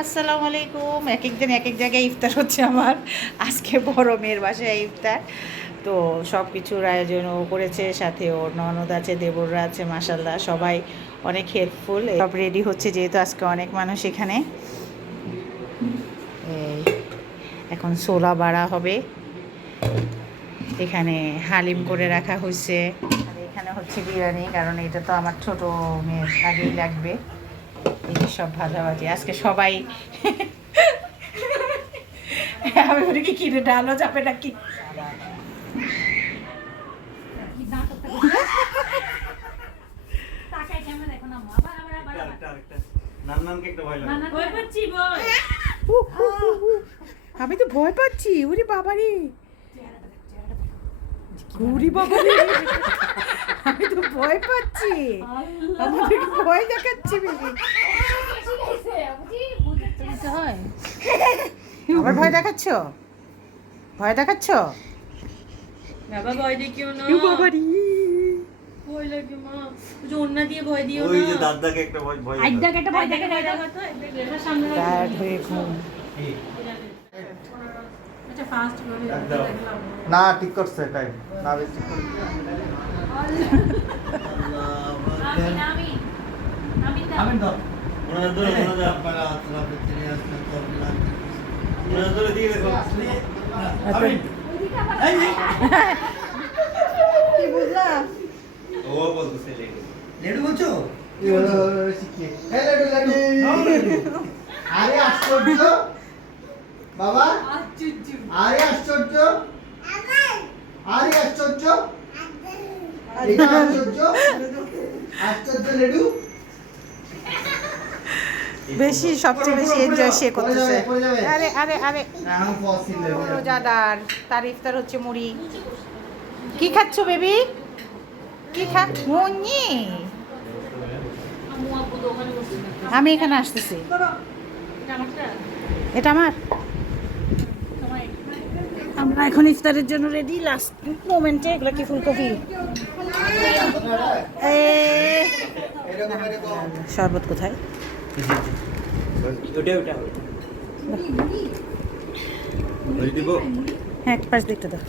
আসসালামু আলাইকুম। এক এক দিন এক এক জায়গায় ইফতার হচ্ছে আমার। আজকে বড় মেয়ের বাসায় ইফতার, তো সব কিছুর আয়োজনও করেছে, সাথে ওর ননদ আছে, দেবররা আছে, মাশাল্লাহ সবাই অনেক হেল্পফুল। সব রেডি হচ্ছে যেহেতু আজকে অনেক মানুষ এখানে। এই এখন ছোলা বাড়া হবে, এখানে হালিম করে রাখা হয়েছে, আর এখানে হচ্ছে বিরিয়ানি, কারণ এটা তো আমার ছোট মেয়ের আগেই লাগবে। এই যে সব ভাজাভাজি আজকে সবাই আমি বলি কি কিনে ডালও যাবে নাকি। আমি তো ভয় পাচ্ছি, ওরে বাবারে, ঘুরি বাবারে, আমি তো ভয় পাচ্ছি, আমাদেরকে ভয় দেখাচ্ছি বেবি। আবার ভয় দেখাচ্ছ, ভয় দেখাচ্ছ বাবা ভয় দেখিও না। বাবারি, ভয় লাগে মা। যে ওন্না দিয়ে ভয় দিও না। ওই যে দাদাকে একটা ভয় আইদাকে একটা ভয় দেখে দেখো তো এটা সামনে টায়ার্ড হয়ে ঘুম। আচ্ছা ফাস্ট করে দেখলাম। না ঠিক করছে টাইম না বেশি করে আমি তো ওনাদের ধরে আপনারা আতলা পেতে আসতে তো ওনাদের ধরে দিয়ে দেখো আমি কি বুঝলা? ও বলতেছে লেডু বলছো শিখিয়ে এই লেডু আরে আশ্চর্য বাবা আরে আশ্চর্য আরে আশ্চর্য এটা আশ্চর্য আশ্চর্য লেডু বেশি সবচেয়ে বেশি এনজয় সে করতেছে। আরে আরে আরে নাম পসিবল রোজাদার, তার ইফতার হচ্ছে মুড়ি। কি খাচ্ছ বেবি? কি খা মুন্নি? আমি এখানে আসতেছি, এটা আমার। আমরা এখন ইফতারের জন্য রেডি। লাস্ট মোমেন্টে এগুলো কি ফুলকপি, শরবত কোথায়? হ্যাঁ, এক পাশ দেখতে দাও।